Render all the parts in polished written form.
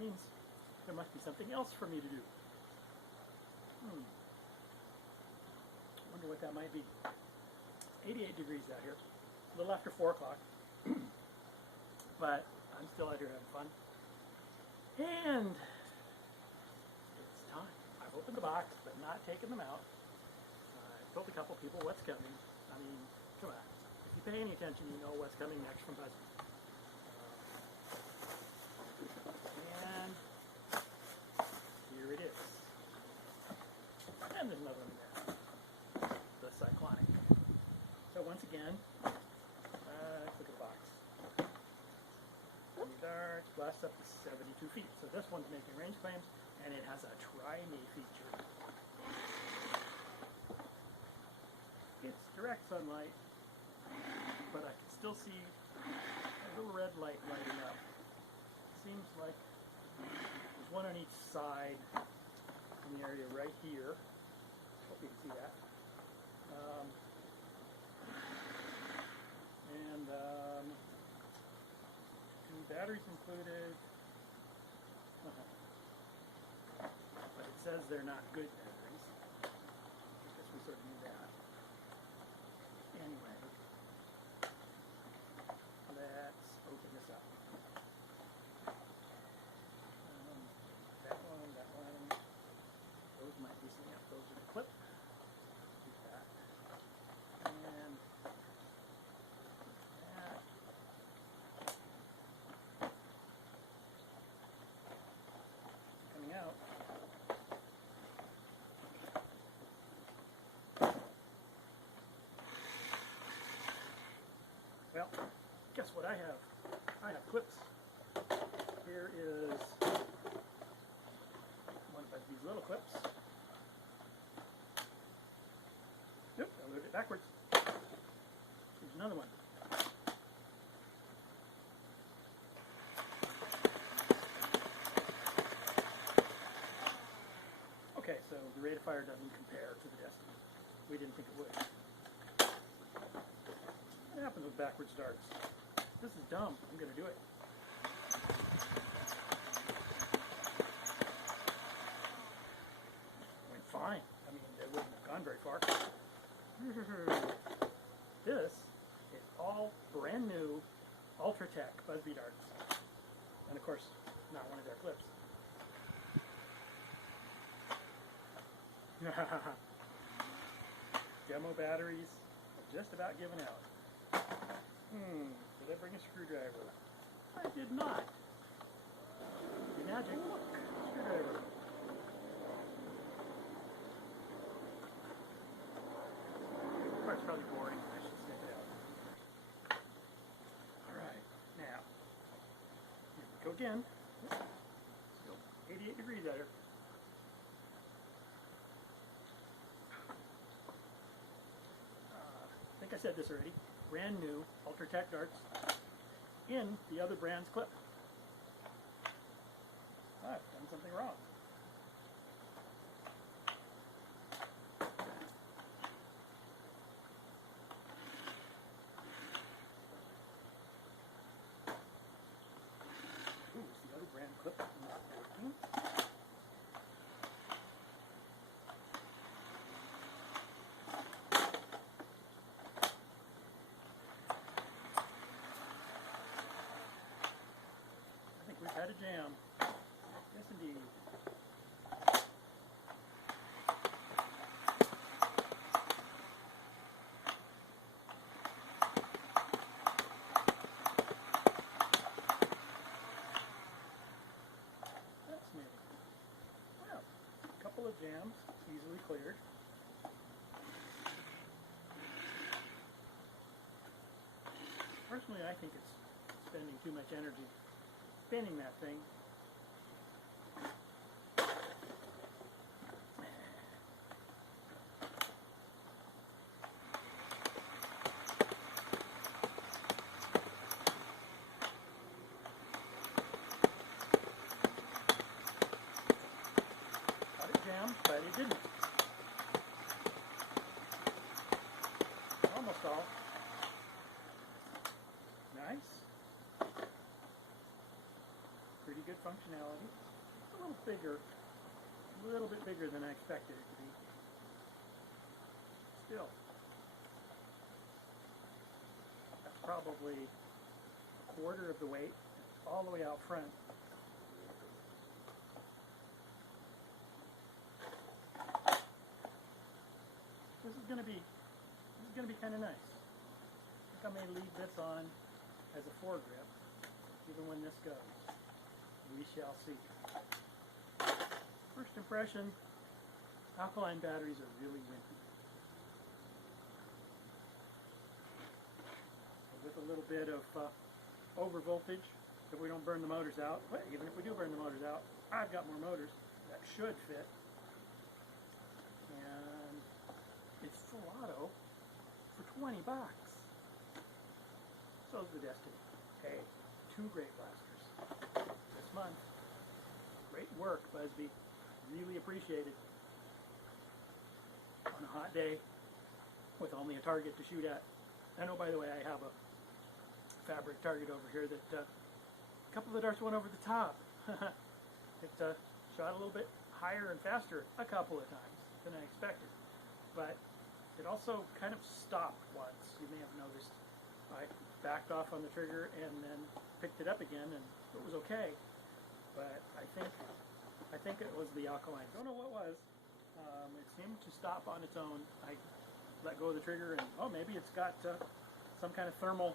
means there must be something else for me to do. Wonder what that might be. 88 degrees out here. A little after 4 o'clock. But I'm still out here having fun. And it's time. I've opened the box, but not taken them out. I told a couple people what's coming. I mean, come on. If you pay any attention, you know what's coming next from BuzzBee. And here it is. And there's another one there. The Cyclonic. So once again, look at the box. Darts blasts up to 72 feet. So this one's making range claims, and it has a try-me feature. It's direct sunlight, but I can still see a little red light lighting up. Seems like there's one on each side in the area right here. Hope you can see that. Two batteries included. But it says they're not good batteries. I guess we sort of knew that. Anyway, let's open this up. That one. Those might be sitting up. Those are the clip. Keep that. And that. Coming out. Well, guess what I have? I have clips. Here is one of these little clips. Nope, I moved it backwards. Here's another one. Okay, so the rate of fire doesn't compare to the Destiny. We didn't think it would. What happens with backwards darts? This is dumb. I'm going to do it. Went fine. I mean, it wouldn't have gone very far. This is all brand new Ultra-tek BuzzBee darts. And of course, not one of their clips. Demo batteries have just about given out. Did I bring a screwdriver? I did not. Be magic. Look, screwdriver. The part's probably boring. I should snip it out. Alright, now, here we go again. Still 88 degrees out here. I think I said this already. Brand new Ultra-tek darts in the other brand's clip. I've done something wrong. Ooh, is the other brand clip not working? We've had a jam. Yes, indeed. That's new. Well, a couple of jams, easily cleared. Personally, I think it's spending too much energy spinning that thing. Thought it jammed, but it didn't. Almost all. Nice. Pretty good functionality. It's a little bit bigger than I expected it to be. Still, that's probably a quarter of the weight, all the way out front. This is going to be kind of nice. I think I may leave this on as a foregrip, even when this goes. We shall see. First impression, alkaline batteries are really wimpy. With a little bit of over voltage, if we don't burn the motors out, but even if we do burn the motors out, I've got more motors that should fit. And it's full auto for 20 bucks. So's the Destiny. Hey, 2 great blasters this month. Great work, Busby. Really appreciated. On a hot day with only a target to shoot at. I know, by the way, I have a fabric target over here that a couple of the darts went over the top. It shot a little bit higher and faster a couple of times than I expected. But it also kind of stopped once. You may have noticed. I backed off on the trigger and then picked it up again, and it was okay. But I think it was the alkaline. Don't know what it was. It seemed to stop on its own. I let go of the trigger, and oh, maybe it's got some kind of thermal.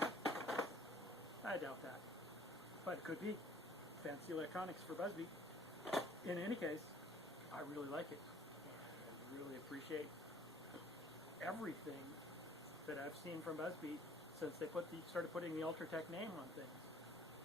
I doubt that, but it could be. Fancy electronics for Busby. In any case, I really like it. I really appreciate everything that I've seen from Busby since they started putting the Ultra-tek name on things.